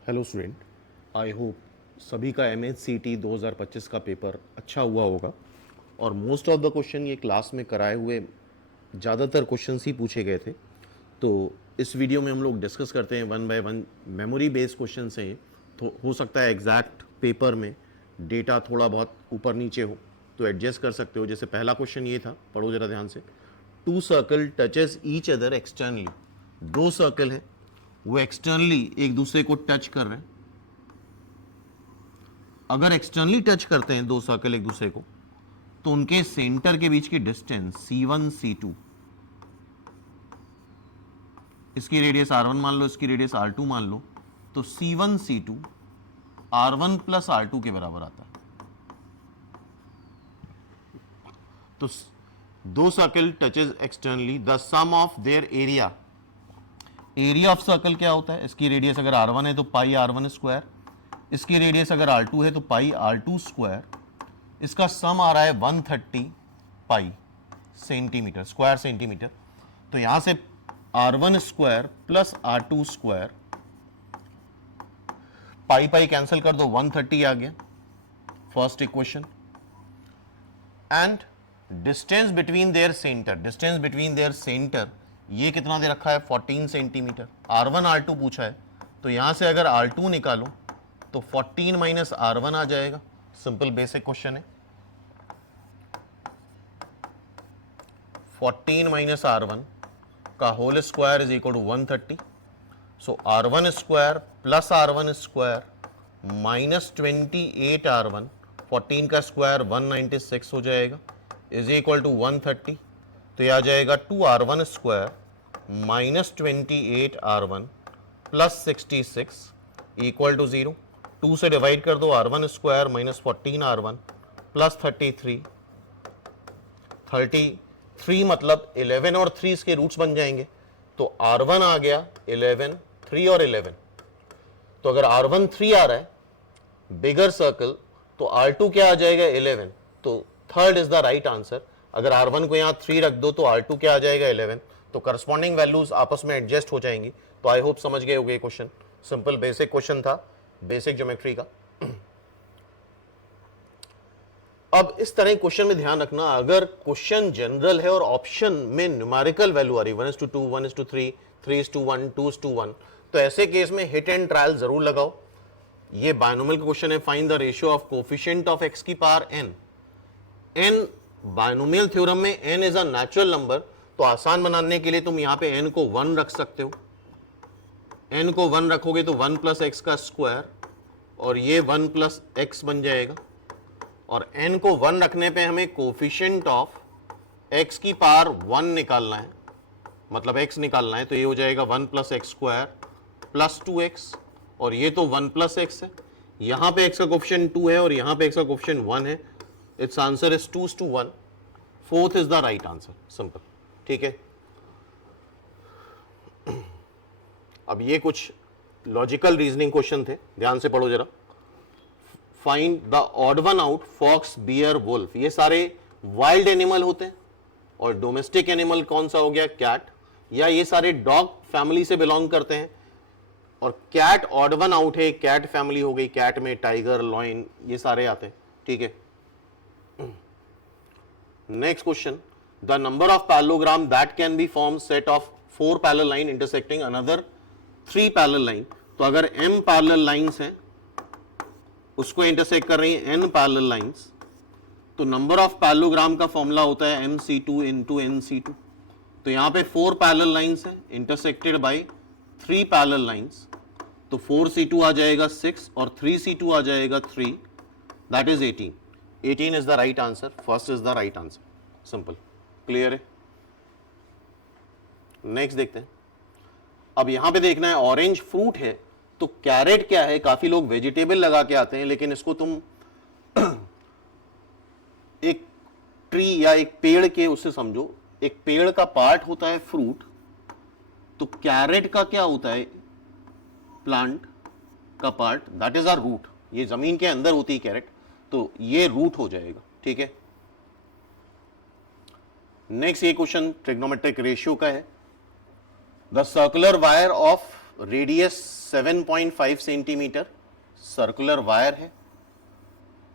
Hello student, I hope सभी का MHCT 2025 का पेपर अच्छा हुआ होगा और मोस्ट ऑफ द क्वेश्चन ये क्लास में कराए हुए ज़्यादातर क्वेश्चंस ही पूछे गए थे। तो इस वीडियो में हम लोग डिस्कस करते हैं one by one. Memory based question हैं, तो हो सकता है एग्जैक्ट पेपर में डेटा थोड़ा बहुत ऊपर नीचे हो, तो एडजस्ट कर सकते हो। जैसे पहला क्वेश्चन ये था, पढ़ो जरा ध्यान से। Two circle touches each other externally. दो सर्कल है, वो एक्सटर्नली एक दूसरे को टच कर रहे हैं। अगर एक्सटर्नली टच करते हैं दो सर्कल एक दूसरे को, तो उनके सेंटर के बीच की डिस्टेंस C1 C2, इसकी रेडियस R1 मान लो, इसकी रेडियस R2 मान लो, तो C1 C2 R1 plus R2 के बराबर आता है। तो दो circle touches externally, the sum of their area. Area of circle क्या होता है? इसकी रेडियस अगर R1 है तो पाई R1 स्क्वायर, इसकी रेडियस अगर R2 है तो पाई R2 स्क्वायर। इसका सम आ रहा है 130 पाई सेंटीमीटर, स्क्वायर सेंटीमीटर। तो यहां से R1 square plus R2 square, pi pi cancel कर दो, 130 आ गया first equation. And distance between their centre, distance between their centre ये कितना दे रखा है? 14 सेंटीमीटर। R1 R2 पूछा है, तो यहां से अगर R2 निकालो तो 14 माइनस R1 आ जाएगा। सिंपल बेसिक क्वेश्चन है। 14 माइनस R1 का whole square is equal to 130। So R1 square plus R1 square minus 28 R1, 14 का स्क्वायर 196 हो जाएगा, इज इक्वल टू 130। तो यह आ जाएगा 2R1 square minus 28 R1 plus 66 equal to 0। 2 से डिवाइड कर दो, R1 square minus 14 R1 plus 33 मतलब 11 और 3 इसके रूट्स बन जाएंगे। तो R1 आ गया 11, 3 और 11। तो अगर R1 3 आ रहा है बिगर सर्कल, तो R2 क्या आ जाएगा? 11। तो third is the right answer. अगर R1 को यहां 3 रख दो तो R2 क्या आ जाएगा? 11। तो करस्पॉन्डिंग वैल्यूज आपस में एडजस्ट हो जाएंगी। तो आई होप समझ गए होंगे क्वेश्चन। सिंपल बेसिक क्वेश्चन था, बेसिक ज्योमेट्री का। अब इस तरह क्वेश्चन में ध्यान रखना, अगर क्वेश्चन जनरल है और ऑप्शन में न्यूमेरिकल वैल्यू आ रही, 1:2, 1:3, 3:1, 2:1, तो ऐसे केस में हिट एंड ट्रायल जरूर लगाओ। ये बायनोमियल का क्वेश्चन है, find the ratio of coefficient of x की power n। n binomial theorem में n is a natural number, तो आसान बनाने के लिए तुम यहां पे n को 1 रख सकते हो। n को 1 रखोगे तो 1 प्लस एक्स का स्क्वायर, और ये 1 प्लस एक्स बन जाएगा। और n को 1 रखने पे हमें कोफिशिएंट ऑफ x की पावर 1 निकालना है, मतलब x निकालना है। तो ये हो जाएगा 1 plus x square plus 2x, और ये तो 1 प्लस एक्स है। यहां पे x का कोफिशिएंट 2 है और यहां पे x का कोफिशिएंट 1 है। It's answer is 2:1। Fourth is the right answer. Simple, ठीक है। अब ये कुछ लॉजिकल रीजनिंग क्वेश्चन थे, ध्यान से पढ़ो जरा। Find the odd one out, fox, bear, wolf. ये सारे वाइल्ड एनिमल होते हैं, और डोमेस्टिक एनिमल कौन सा हो गया? कैट। या ये सारे डॉग फैमिली से बिलोंग करते हैं, और कैट ऑड वन आउट है, कैट फैमिली हो गई। कैट में टाइगर, लॉयन, ये सारे आते हैं, ठीक है। Next question, the number of parallelogram that can be form set of 4 parallel line intersecting another 3 parallel line. तो अगर m पैरेलल लाइंस हैं, उसको इंटरसेक्ट कर रही है n पैरेलल लाइंस, तो नंबर ऑफ पैरेललोग्राम का फॉर्मूला होता है mc2 इंटू nc2। तो यहां पे 4 पैरेलल लाइंस है इंटरसेक्टेड बाय 3 पैरेलल लाइंस, तो 4c2 आ जाएगा 6 और 3c2 आ जाएगा 3, that is 18। 18 is the right answer, first is the right answer. Simple, clear है। नेक्स्ट देखते हैं। अब यहां पे देखना है, ऑरेंज फ्रूट है, तो कैरेट क्या है? काफी लोग वेजिटेबल लगा के आते हैं, लेकिन इसको तुम एक ट्री या एक पेड़ के उससे समझो। एक पेड़ का पार्ट होता है फ्रूट, तो कैरेट का क्या होता है? प्लांट का part, that is are root. ये जमीन के अंदर होती है कैरेट, तो ये रूट हो जाएगा, ठीक है। नेक्स्ट ये क्वेश्चन ट्रिग्नोमेट्रिक रेशियो का है। The circular wire of radius 7.5 centimetre circular wire है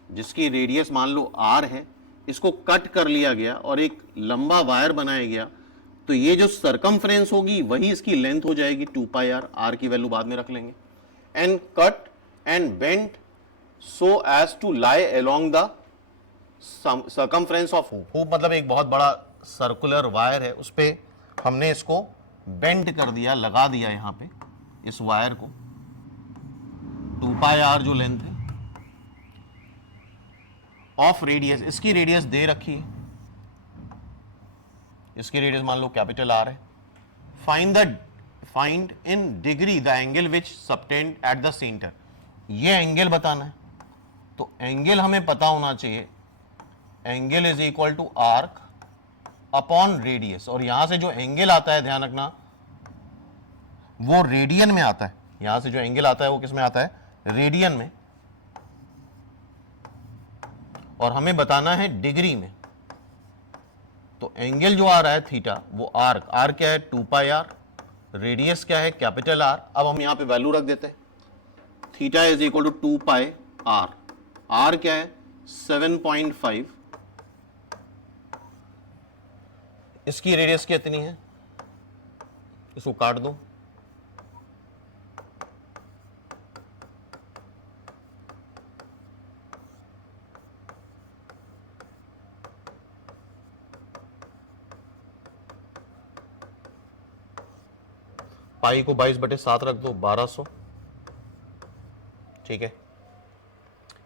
जिसकी रेडियस मान लो r है, इसको कट कर लिया गया और एक लंबा वायर बनाया गया, तो ये जो सरकमफ्रेंस होगी वही इसकी लेंथ हो जाएगी 2 पाई r, r की वैल्यू बाद में रख लेंगे, and cut and bent so as to lie along the circumference of hoop, मतलब एक बहुत बड़ा सर्कुलर वायर है, उस पे हमने इसको बेंड कर दिया, लगा दिया यहां पे इस वायर को, 2 पाई r जो लेंथ है ऑफ रेडियस, इसकी रेडियस दे रखी है, इसकी रेडियस मान लो कैपिटल R है, find in degree the angle which subtend at the centre, ये एंगल बताना है, तो एंगल हमें पता होना चाहिए, angle is equal to arc upon radius, और यहां से जो एंगल आता है ध्यान रखना वो रेडियन में आता है, यहां से जो एंगल आता है वो किस में आता है, रेडियन में, और हमें बताना है डिग्री में, तो एंगल जो आ रहा है थीटा वो आर्क, आर्क क्या है 2 पाई r, रेडियस क्या है कैपिटल R, अब हम यहां पे वैल्यू रख देते हैं, theta is equal to 2 pi r, r क्या है 7.5, इसकी रेडियस कितनी है, इसको काट दो, पाई को 22/7 रख दो, 1200, ठीक है,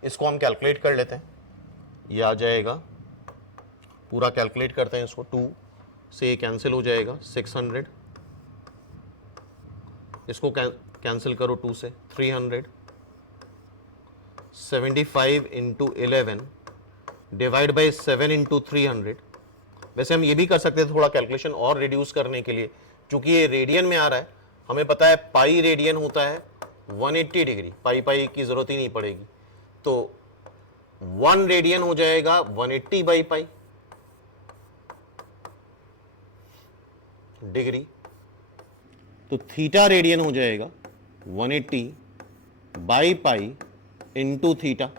इसको हम कैलकुलेट कर लेते हैं, ये आ जाएगा, पूरा कैलकुलेट करते हैं इसको, 2 से कैंसिल हो जाएगा 600, इसको कैंसिल करो 2 से 300, 75 इंटू 11 डिवाइड बाई 7 इंटू 300, वैसे हम ये भी कर सकते थे थोड़ा कैलकुलेशन और रिड्यूस करने के लिए, चूंकि ये रेडियन में आ रहा है, हमें पता है पाई रेडियन होता है 180 डिग्री, पाई पाई की जरूरत ही नहीं पड़ेगी, तो 1 रेडियन हो जाएगा 180 बाई पाई डिग्री, तो थीटा रेडियन हो जाएगा 180 बाई पाई इंटू थीटा,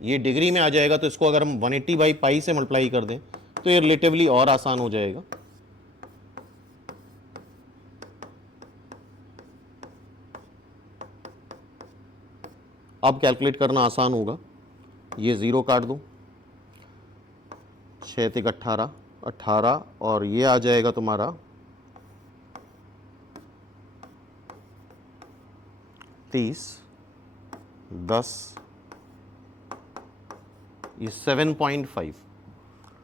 ये डिग्री में आ जाएगा, तो इसको अगर हम 180 बाई पाई से मल्टीप्लाई कर दें तो ये रिलेटिवली और आसान हो जाएगा, अब कैलकुलेट करना आसान होगा, ये 0 काट दो, 6 × 18, 18 और ये आ जाएगा तुम्हारा 30, 10, ये 7.5,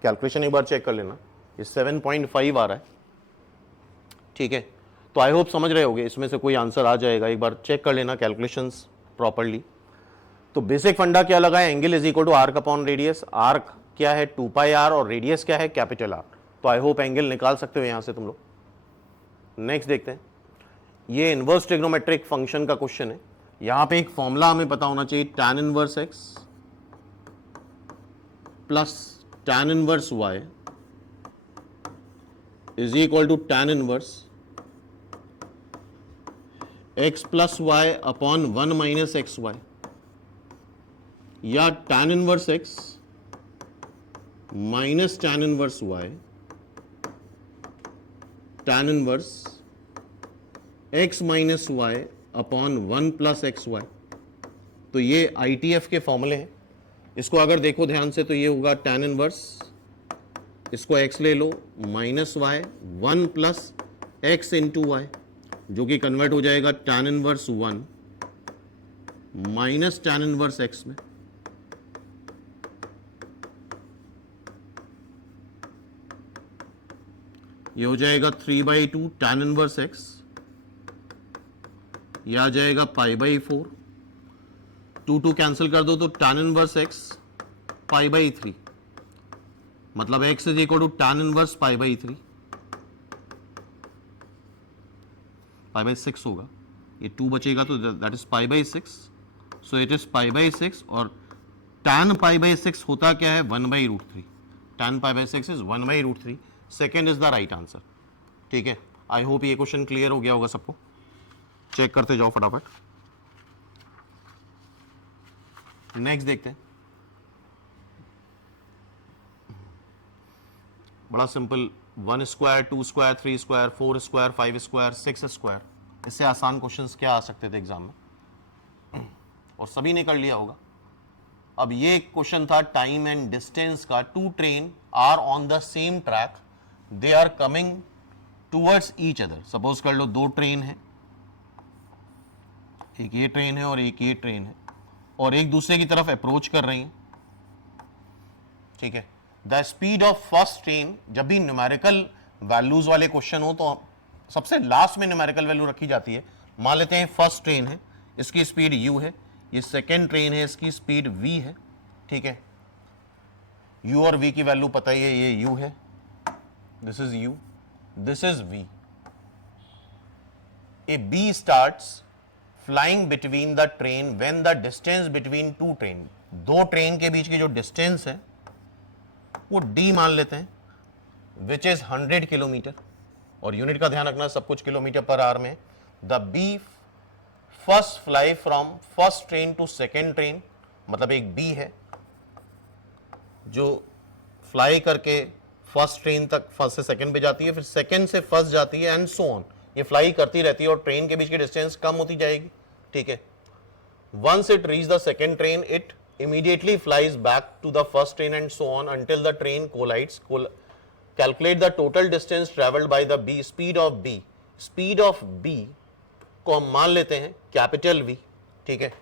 कैलकुलेशन एक बार चेक कर लेना, ये 7.5 आ रहा है, ठीक है, तो आई होप समझ रहे होगे, इसमें से कोई आंसर आ जाएगा, एक बार चेक कर लेना कैलकुलेशंस प्रॉपर्ली। तो बेसिक फंडा क्या लगा है, angle is equal to arc upon radius, arc क्या है 2 पाई r और रेडियस क्या है कैपिटल R, तो आई होप एंगल निकाल सकते हो यहां से तुम लोग। नेक्स्ट देखते हैं, ये इनवर्स ट्रिग्नोमेट्रिक फंक्शन का क्वेश्चन है, यहां पे एक फॉर्मूला हमें पता होना चाहिए, tan inverse x plus tan inverse y is equal to tan inverse x plus y upon 1 minus x y, या tan inverse x minus tan inverse y, tan inverse x minus y upon 1 plus x y, तो ये ITF के फॉर्मूले हैं, इसको अगर देखो ध्यान से तो ये होगा tan इनवर्स, इसको x ले लो minus Y 1 plus X into Y, जो कि कन्वर्ट हो जाएगा tan inverse 1 minus tan inverse x में, ये हो जाएगा 3/2 tan इनवर्स x, ये आ जाएगा π/4, 2 कैंसिल कर दो तो tan इनवर्स x π/3, मतलब x is equal to tan inverse π/3, π/6 होगा, ये 2 बचेगा तो that is π/6, so it is π/6, और tan π/6 होता क्या है 1/√3, tan π/6 is 1/√3, second is the right answer, ठीक है। आई होप ये क्वेश्चन क्लियर हो गया होगा सबको। चेक करते जाओ फटाफट। नेक्स्ट देखते हैं, बड़ा simple, 1 square, 2 square, 3 square, 4 square, 5 square, 6 square. इससे आसान क्वेश्चंस क्या आ सकते थे एग्जाम में, और सभी ने कर लिया होगा। अब ये क्वेश्चन था टाइम एंड डिस्टेंस का। Two train are on the same track, they are coming towards each other. Suppose कर लो दो ट्रेन है, एक ये ट्रेन है और एक ये ट्रेन है, और एक दूसरे की तरफ अप्रोच कर रही हैं, ठीक है। The speed of first train, जब भी न्यूमेरिकल वैल्यूज वाले क्वेश्चन हो तो सबसे लास्ट में न्यूमेरिकल वैल्यू रखी जाती है। मान लेते हैं फर्स्ट ट्रेन है, इसकी स्पीड u है, ये सेकेंड ट्रेन है, इसकी स्पीड v है, ठीक है। u और v की वैल्यू पता ही है, ये u है, this is u, this is v। A bee starts flying between the train when the distance between two train, दो ट्रेन के बीच की जो डिस्टेंस है वो d मान लेते हैं, विच इज 100 किलोमीटर, और यूनिट का ध्यान रखना सब कुछ किलोमीटर पर आवर में। The bee first fly from first train to second train, मतलब एक बी है जो फ्लाई करके फर्स्ट ट्रेन तक, फर्स्ट से सेकेंड पे जाती है, फिर सेकेंड से फर्स्ट जाती है, एंड सो ऑन। ये फ्लाई करती रहती है और ट्रेन के बीच की डिस्टेंस कम होती जाएगी, ठीक है। Once it reach the second train, it immediately flies back to the first train and so on until the train collides. Calculate the total distance traveled by the B, speed of B, speed of B को हम मान लेते हैं capital V, ठीक है।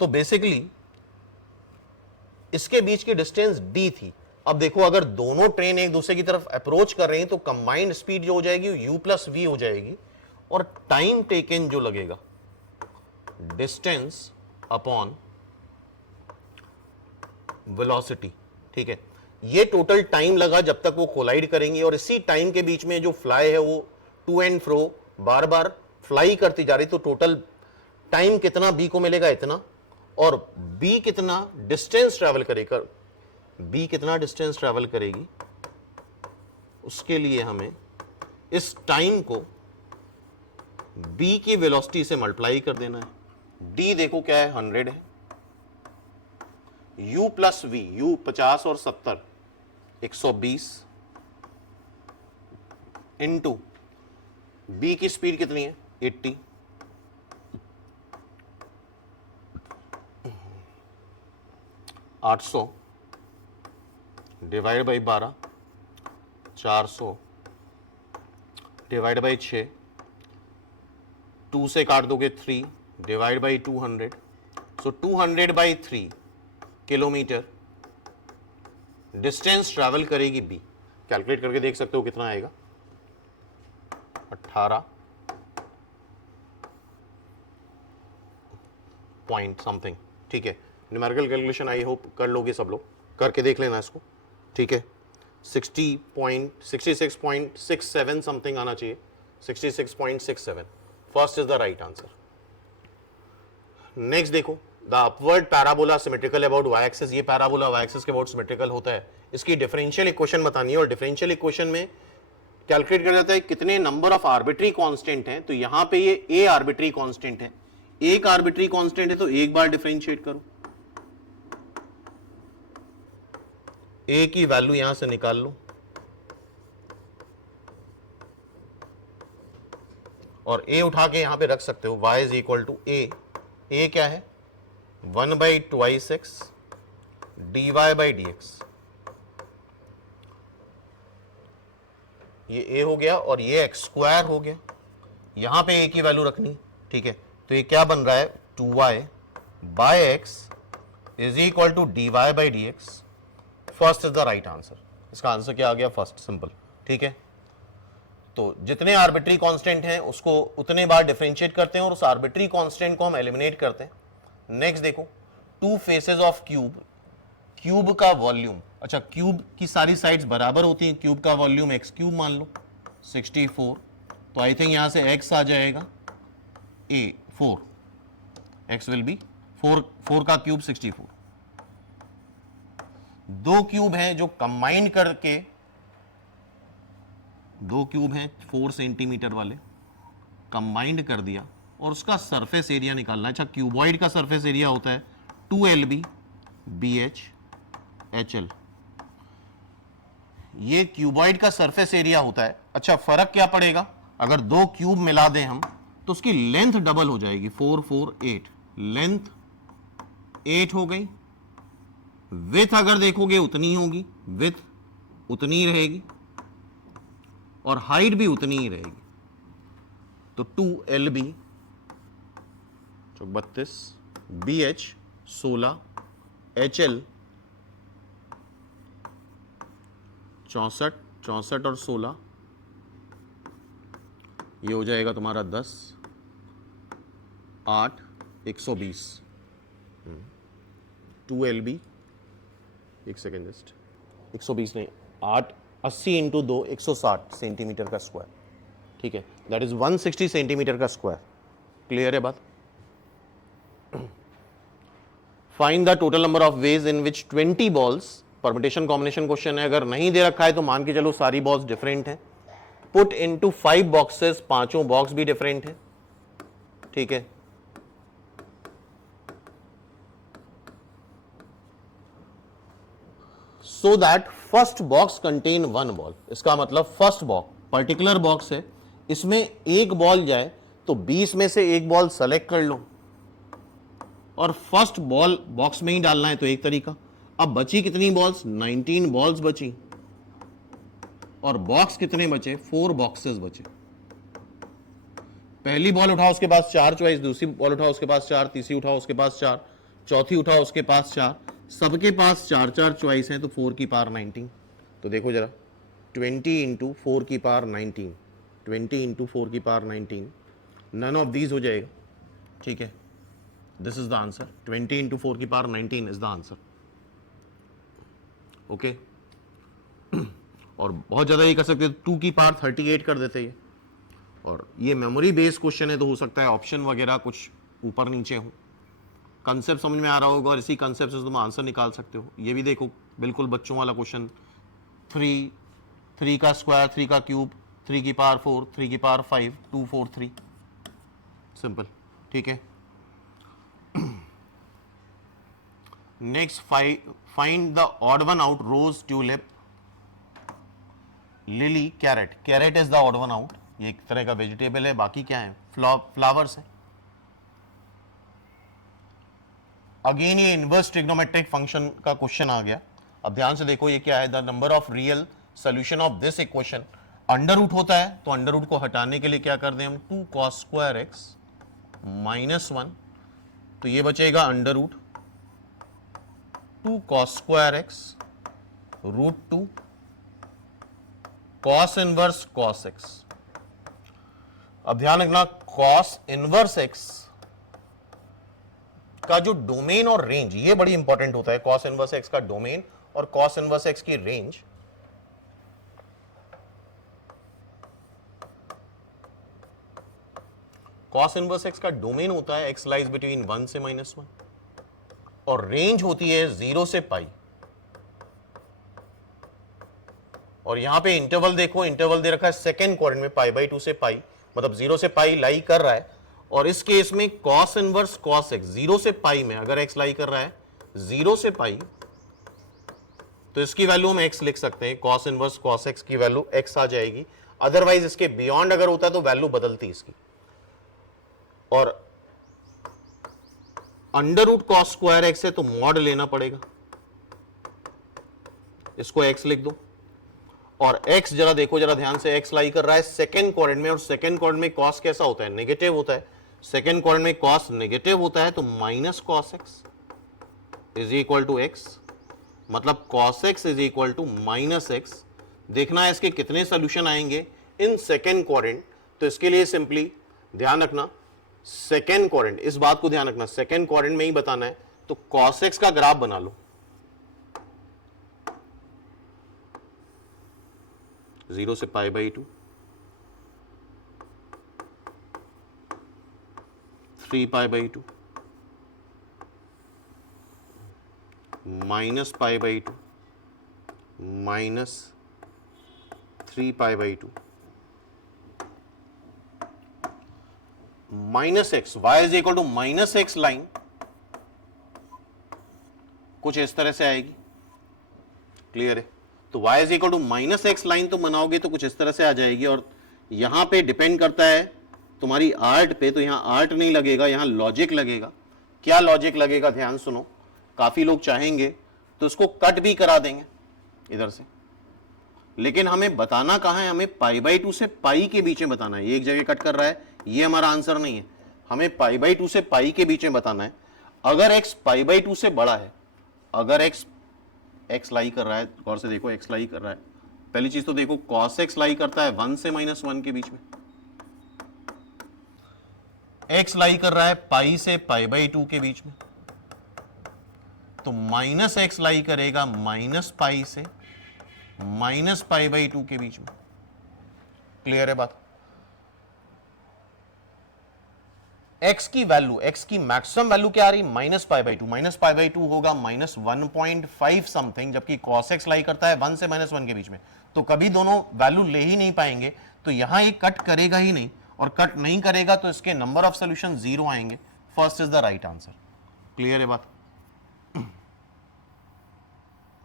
तो basically इसके बीच की डिस्टेंस D थी। अब देखो अगर दोनों ट्रेन एक दूसरे की तरफ अप्रोच कर रही हैं तो कंबाइंड स्पीड जो हो जाएगी U प्लस V हो जाएगी, और टाइम टेकन जो लगेगा डिस्टेंस अपॉन वेलोसिटी, ठीक है। ये टोटल टाइम लगा जब तक वो कोलाइड करेंगी, और इसी टाइम के बीच में जो फ्लाई है वो टू एंड फ्रो बार बार फ्लाई करती जा रही, तो टोटल टाइम कितना बी को मिलेगा, इतना, और बी कितना डिस्टेंस ट्रैवल करेगा, बी कितना डिस्टेंस ट्रैवल करेगी, उसके लिए हमें इस टाइम को बी की वेलोसिटी से मल्टीप्लाई कर देना है। डी देखो क्या है, 100 है, u प्लस v, u 50 और 70, 120, इंटू b की स्पीड कितनी है, 80, 800 डिवाइड बाई 12, 400 डिवाइड बाई 6, 2 से काट दोगे 3 divide by 200, so 200 by 3 kilometre distance travel करेगी बी। कैलकुलेट करके देख सकते हो कितना आएगा, 18 पॉइंट समथिंग, ठीक है। न्यूमेरिकल कैलकुलेशन आई होप कर लोगे सब लोग, करके देख लेना इसको, ठीक है। 66.67 समथिंग आना चाहिए, 66.67, first is the right answer. Next देखो, the upward parabola symmetrical about Y axis, ये पैराबोला वाई एक्सिस के अबाउट सिमेट्रिकल होता है, इसकी डिफरेंशियल इक्वेशन बतानी है, और डिफरेंशियल इक्वेशन में कैलकुलेट कर जाता है कितने नंबर ऑफ आर्बिट्री कांस्टेंट हैं। तो यहां पे ये ए आर्बिट्री कांस्टेंट है, एक आर्बिट्री कांस्टेंट है तो एक बार डिफरेंशिएट करो, ए की वैल्यू यहां से निकाल लो, और ए उठा के यहां पे रख सकते हो, y इज इक्वल टू ए क्या है 1/2x dy/dx, ये a हो गया और ये x स्क्वायर हो गया, यहां पे a की वैल्यू रखनी, ठीक है। तो ये क्या बन रहा है, 2y/x is equal to dy/dx, first is the right answer. इसका आंसर क्या आ गया, फर्स्ट, सिंपल, ठीक है। तो जितने आर्बिट्री कांस्टेंट हैं उसको उतने बार डिफरेंशिएट करते हैं और उस आर्बिट्री कांस्टेंट को हम एलिमिनेट करते हैं। नेक्स्ट देखो, two faces of cube, cube का वॉल्यूम, अच्छा क्यूब की सारी साइड्स बराबर होती हैं, क्यूब का वॉल्यूम x क्यूब मान लो 64, तो आई थिंक यहां से x आ जाएगा a 4, x विल बी 4 का क्यूब 64। दो क्यूब हैं जो कंबाइन करके, दो क्यूब हैं 4 सेंटीमीटर वाले, कंबाइंड कर दिया और उसका सरफेस एरिया निकालना है। अच्छा, क्यूबॉइड का सरफेस एरिया होता है 2LB BH HL, ये क्यूबॉइड का सरफेस एरिया होता है। अच्छा, फर्क क्या पड़ेगा, अगर दो क्यूब मिला दें हम तो उसकी लेंथ डबल हो जाएगी, 4 4 8, लेंथ 8 हो गई, विथ अगर देखोगे उतनी होगी, विथ उतनी ही रहेगी और हाइट भी उतनी ही रहेगी। तो 2LB 32, BH 16, HL 64, 64 और 16, ये हो जाएगा तुम्हारा 10, 8, 120। 2LB, एक सेकेंड जस्ट, 120 नहीं, 8 80 इंटू 2 160 सेंटीमीटर का स्क्वायर, ठीक है, दैट इज 160 सेंटीमीटर का स्क्वायर। क्लियर है बात? Find the total number of ways in which 20 balls, permutation combination question है, अगर नहीं दे रखा है तो मान के चलो सारी बॉल्स डिफरेंट हैं, पुट इनटू 5 बॉक्सेस, पांचों बॉक्स भी डिफरेंट है, ठीक है, so that first box contain 1 ball. इसका मतलब फर्स्ट बॉक्स पर्टिकुलर बॉक्स है, इसमें एक बॉल जाए तो 20 में से एक बॉल सेलेक्ट कर लो और फर्स्ट बॉल बॉक्स में ही डालना है, तो एक तरीका। अब बची कितनी बॉल्स, 19 बॉल्स बची और बॉक्स कितने बचे, 4 बॉक्सेस बचे। पहली बॉल उठाओ उसके पास 4 चॉइस, दूसरी बॉल उठाओ उसके पास 4, तीसरी उठाओ उसके पास 4, चौथी उठाओ उसके पास 4, सबके पास 4 4 चॉइस हैं, तो 4 की पावर 19। तो देखो जरा, 20 इंटू 4 की पावर 19, 20 इंटू 4 की पावर 19, नन ऑफ दीज हो जाएगा, ठीक है, this is the answer, 20 into 4 की power 19 is the answer. Okay, और बहुत ज़्यादा ये कर सकते, 2 की पावर 38 कर देते ये, और ये मेमोरी बेस्ड क्वेश्चन है तो हो सकता है ऑप्शन वगैरह कुछ ऊपर नीचे हो। कंसेप्ट समझ में आ रहा होगा और इसी कंसेप्ट से तुम आंसर निकाल सकते हो। ये भी देखो, बिल्कुल बच्चों वाला क्वेश्चन, 3 का स्क्वायर, 3 का क्यूब, 3 की पावर 4, 3 की पावर 5, 2 4 3, सिंपल, ठीक है। Next, find the odd one out, rose, tulip, lily, carrot. Carrot is the odd one out, ये एक तरह का वेजिटेबल है, बाकी क्या है, फ्लावर्स है। अगेन ये इनवर्स ट्रिग्नोमेट्रिक फंक्शन का क्वेश्चन आ गया। अब ध्यान से देखो ये क्या है, the number of real solution of this equation, under root होता है तो अंडर रूट को हटाने के लिए क्या कर दें हम, 2 cos स्क्वायर एक्स माइनस 1, तो ये बचेगा under root 2 cos square x root 2 cos inverse cos x. अब ध्यान रखना, cos इनवर्स एक्स का जो डोमेन और रेंज, ये बड़ी इंपॉर्टेंट होता है, cos इनवर्स एक्स का डोमेन और cos इनवर्स एक्स की रेंज। cos इनवर्स एक्स का डोमेन होता है x लाइज बिटवीन 1 से -1 और रेंज होती है 0 से पाई। और यहां पे इंटरवल देखो, इंटरवल दे रखा है सेकेंड क्वाड्रेंट में π/2 से पाई, मतलब 0 से पाई लाई कर रहा है। और इस केस में cos इनवर्स cos x 0 से पाई में अगर x लाई कर रहा है 0 से पाई, तो इसकी वैल्यू हम x लिख सकते हैं, cos इनवर्स cos x की वैल्यू x आ जाएगी। अदरवाइज इसके बियॉन्ड अगर होता है तो वैल्यू बदलती इसकी। और under root cos square x है तो मॉड लेना पड़ेगा, इसको x लिख दो। और x जरा देखो, जरा ध्यान से, x लाई कर रहा है सेकेंड क्वाड्रेंट में और सेकेंड क्वाड्रेंट में cos कैसा होता है, नेगेटिव होता है। सेकेंड क्वाड्रेंट में cos नेगेटिव होता है तो minus cos x is equal to x, मतलब cos x is equal to minus x। देखना है इसके कितने सोल्यूशन आएंगे इन सेकेंड क्वाड्रेंट, तो इसके लिए सिंपली ध्यान रखना सेकेंड क्वाड्रेंट, इस बात को ध्यान रखना सेकेंड क्वाड्रेंट में ही बताना है, तो cos x का ग्राफ बना लो, 0 से π/2, 3 π/2, minus π/2, minus 3 π/2, minus x, Y is equal to minus X line कुछ इस तरह से आएगी, क्लियर है। तो y is equal to minus X line तो बनाओगे तो कुछ इस तरह से आ जाएगी, और यहां पे डिपेंड करता है तुम्हारी आर्ट पे, तो यहां आर्ट नहीं लगेगा, यहां लॉजिक लगेगा। क्या लॉजिक लगेगा, ध्यान सुनो। काफी लोग चाहेंगे तो इसको कट भी करा देंगे इधर से, लेकिन हमें बताना कहां है, हमें पाई बाई 2 से पाई के बीच में बताना है। ये एक जगह कट कर रहा है, ये हमारा आंसर नहीं है, हमें पाई बाई 2 से पाई के बीच में बताना है। अगर x पाई बाई 2 से बड़ा है, अगर x लाई कर रहा है, गौर से देखो x लाई कर रहा है, पहली चीज तो देखो cos x लाई करता है 1 से -1 के बीच में, x लाई कर रहा है पाई से पाई बाई 2 के बीच में, तो माइनस एक्स लाई करेगा माइनस पाई से माइनस पाई बाई 2 के बीच में। क्लियर है बात। x की वैल्यू, x की मैक्सिमम वैल्यू क्या आ रही, minus pi by 2, minus pi by 2 होगा माइनस 1.5 समथिंग, जबकि cos x लाई करता है 1 से -1 के बीच में, तो कभी दोनों वैल्यू ले ही नहीं पाएंगे, तो यहां ये कट करेगा ही नहीं, और कट नहीं करेगा तो इसके नंबर ऑफ सोल्यूशन 0 आएंगे। First is the right answer. Clear है बात।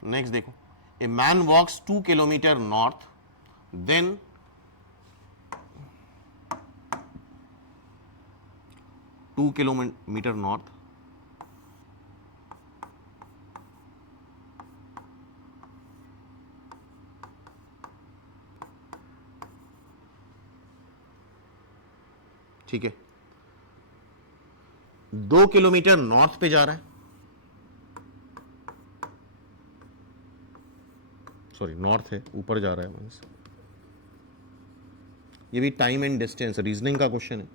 नेक्स्ट देखो, a man walks 2 kilometre north, then 2 kilometre north, ठीक है, 2 किलोमीटर नॉर्थ पे जा रहा है, सॉरी नॉर्थ है, ऊपर जा रहा है मींस, ये भी टाइम एंड डिस्टेंस रीजनिंग का क्वेश्चन है।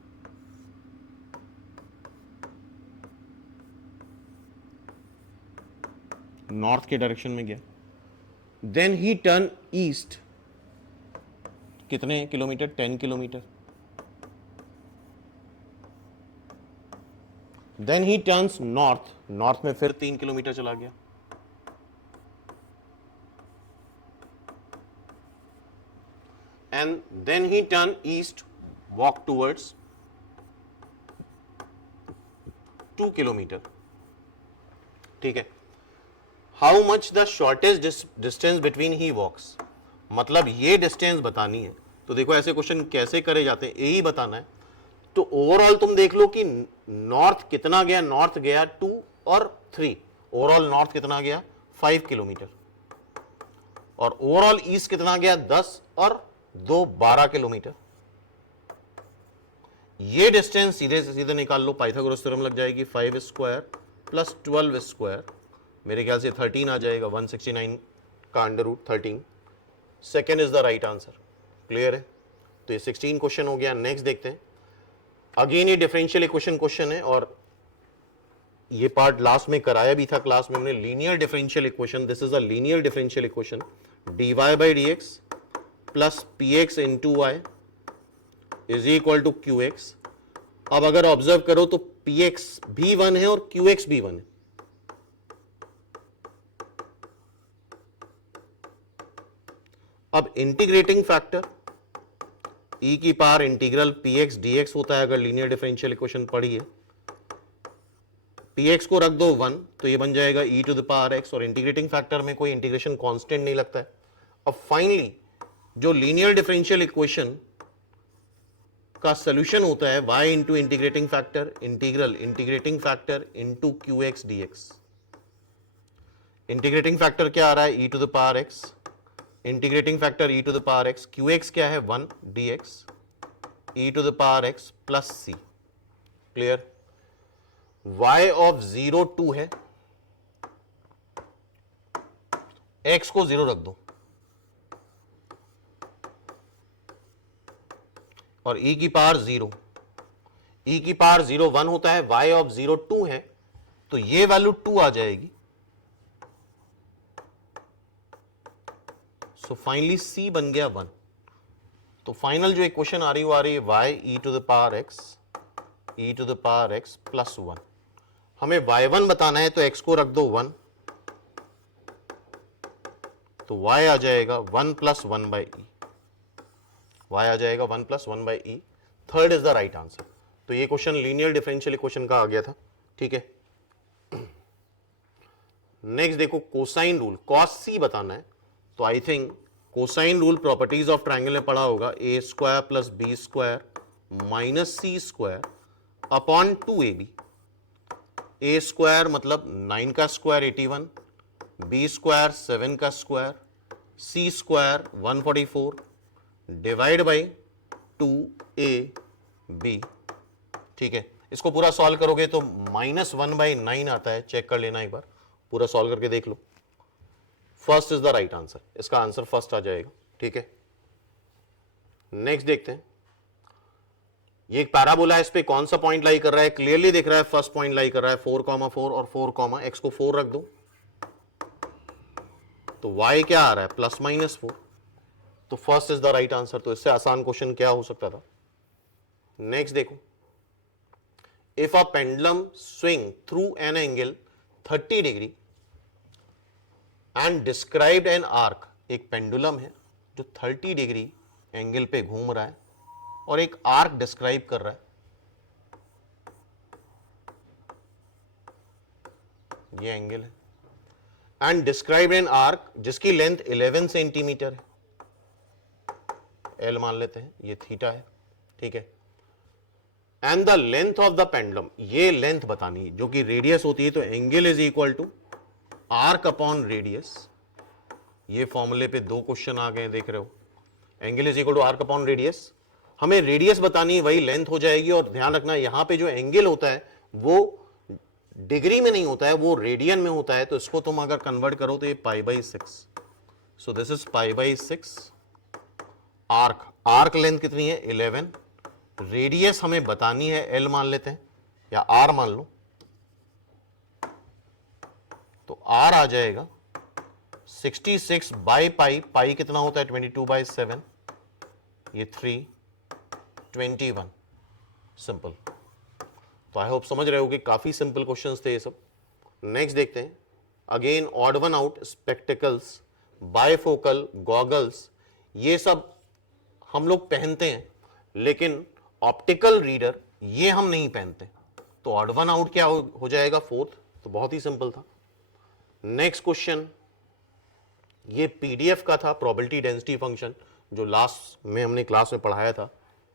नॉर्थ के डायरेक्शन में गया, देन ही टर्न ईस्ट, कितने kilometre, 10 kilometre, then he turns north, north में फिर 3 किलोमीटर चला गया, and then he turn east, walk towards 2 kilometre, ठीक है। How much the shortest distance between he walks, मतलब ये डिस्टेंस बतानी है। तो देखो ऐसे क्वेश्चन कैसे करे जाते हैं, यही बताना है। तो ओवरऑल तुम देख लो कि नॉर्थ कितना गया, नॉर्थ गया 2 और 3, ओवरऑल नॉर्थ कितना गया 5 किलोमीटर, और ओवरऑल ईस्ट कितना गया 10 और 2 12 किलोमीटर। ये डिस्टेंस सीधे से सीधे निकाल लो, पाइथागोरस थ्योरम लग जाएगी, 5 स्क्वायर प्लस 12 स्क्वायर, मेरे ख्याल से 13 आ जाएगा, 169 का under root 13। Second is the right answer. Clear है। तो ये 16 क्वेश्चन हो गया। नेक्स्ट देखते हैं। अगेन ये डिफरेंशियल इक्वेशन क्वेश्चन है, और ये पार्ट लास्ट में कराया भी था क्लास में हमने, linear differential equation. This is a linear differential equation, dy by d x plus p x into y is equal to q x. अब अगर ऑब्जर्व करो तो पी एक्स भी 1 है और क्यू एक्स भी 1 है। अब इंटीग्रेटिंग फैक्टर e की power integral P x d x होता है, अगर लीनियर डिफरेंशियल इक्वेशन पढ़ी है। पी एक्स को रख दो 1 तो ये बन जाएगा e to the power x, और इंटीग्रेटिंग फैक्टर में कोई इंटीग्रेशन कांस्टेंट नहीं लगता है। अब फाइनली जो लीनियर डिफरेंशियल इक्वेशन का सोल्यूशन होता है y into integrating factor integral integrating factor into q x d x. Integrating factor क्या आ रहा है, e to the power x, integrating factor e to the power x, q x क्या है 1 dx e to the power x plus c। Clear. y of 0 2 है, x को 0 रख दो, और e की पावर 0, e की पावर 0 1 होता है, y ऑफ 0 2 है, तो ये वैल्यू 2 आ जाएगी। सो फाइनली c बन गया 1। तो फाइनल जो इक्वेशन आ रही है वो आ रही है y e to the power x plus 1। हमें y1 बताना है तो x को रख दो 1, तो y आ जाएगा 1 प्लस 1 बाई ई, y आ जाएगा 1 plus 1 by E. Third is the right answer. तो ये क्वेश्चन लीनियर डिफरेंशियल इक्वेशन का आ गया था, ठीक है। नेक्स्ट देखो कोसाइन रूल, कॉस सी बताना है, तो I think cosine rule properties of triangle में पढ़ा होगा, A square plus B square minus C square upon 2ab। A square मतलब 9 का स्क्वायर 81, बी स्क्वायर 7 का square, C square 144 divide by 2ab, ठीक है। इसको पूरा सॉल्व करोगे तो -1/9 आता है, चेक कर लेना एक बार, पूरा सॉल्व करके देख लो। First is the right answer, इसका आंसर फर्स्ट आ जाएगा, ठीक है। नेक्स्ट देखते हैं, ये एक पैराबोला है, इस पे कौन सा पॉइंट लाई कर रहा है, क्लियरली दिख रहा है, फर्स्ट पॉइंट लाई कर रहा है 4,4 और 4, x को 4 रख दो तो y क्या आ रहा है +-4, तो first is the right answer. तो इससे आसान क्वेश्चन क्या हो सकता था। नेक्स्ट देखो, if a pendulum swing through an angle 30 degree and described an arc, एक पेंडुलम है जो 30 डिग्री एंगल पे घूम रहा है और एक आर्क डिस्क्राइब कर रहा है, ये एंगल है, एंड डिस्क्राइब एन आर्क जिसकी लेंथ 11 सेंटीमीटर है, एल मान लेते हैं, ये थीटा है, ठीक है। And the length of the pendulum, ये लेंथ बतानी है जो कि रेडियस होती है, तो angle is equal to arc upon radius. ये फॉर्मूले पे 2 क्वेश्चन आ गए, देख रहे हो, angle is equal to arc upon radius, हमें रेडियस बतानी है, वही लेंथ हो जाएगी। और ध्यान रखना यहां पे जो एंगल होता है वो डिग्री में नहीं होता है, वो रेडियन में होता है, तो इसको तुम अगर कन्वर्ट करो तो ये π/6, so this is π/6। Arc length कितनी है 11, रेडियस हमें बतानी है, एल मान लेते हैं या आर मान लो, तो आर आ जाएगा 66 बाई पाई कितना होता है 22/7, ये 321, सिंपल। तो आई होप समझ रहे हो कि काफी सिंपल क्वेश्चंस थे ये सब। नेक्स्ट देखते हैं, again odd one out, spectacles, bifocal, goggles, ये सब हम लोग पहनते हैं, लेकिन ऑप्टिकल रीडर ये हम नहीं पहनते, तो ऑड वन आउट क्या हो जाएगा 4th, तो बहुत ही सिंपल था। नेक्स्ट क्वेश्चन, ये पीडीएफ का था, प्रोबेबिलिटी डेंसिटी फंक्शन, जो लास्ट में हमने क्लास में पढ़ाया था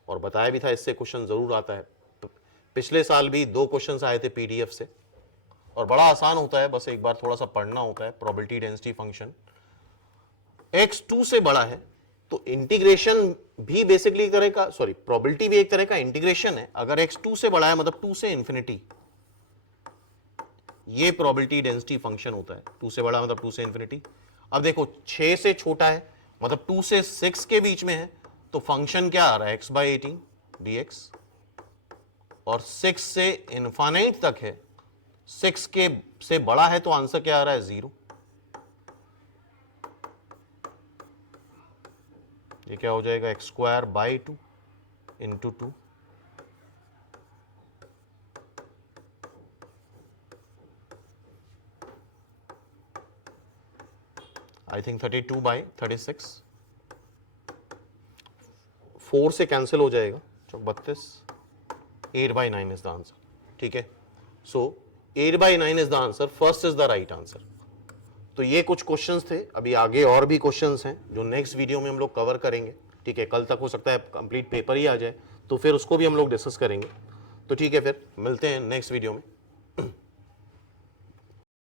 और बताया भी था इससे क्वेश्चन जरूर आता है। पिछले साल भी 2 क्वेश्चन आए थे पीडीएफ से और बड़ा आसान होता है, बस एक बार थोड़ा सा पढ़ना होता है। प्रोबेबिलिटी डेंसिटी फंक्शन x 2 से बड़ा है तो इंटीग्रेशन भी बेसिकली एक तरह का, सॉरी प्रोबेबिलिटी भी एक तरह का इंटीग्रेशन है। अगर x 2 से बड़ा है मतलब 2 से इंफिनिटी, ये प्रोबेबिलिटी डेंसिटी फंक्शन होता है। 2 से बड़ा मतलब 2 से इंफिनिटी। अब देखो 6 से छोटा है मतलब 2 से 6 के बीच में है, तो फंक्शन क्या आ रहा है x/18 dx, और 6 से इनफाइनाइट तक है, 6 के से बड़ा है तो आंसर क्या आ रहा है 0। ये क्या हो जाएगा x²/2 इंटू 2, आई थिंक 32/36, 4 से कैंसिल हो जाएगा, 32, 8/9 इज द आंसर, ठीक है। सो 8/9 is the answer, first is the right answer. तो ये कुछ क्वेश्चंस थे, अभी आगे और भी क्वेश्चंस हैं जो नेक्स्ट वीडियो में हम लोग कवर करेंगे, ठीक है। कल तक हो सकता है कंप्लीट पेपर ही आ जाए, तो फिर उसको भी हम लोग डिस्कस करेंगे। तो ठीक है, फिर मिलते हैं नेक्स्ट वीडियो में।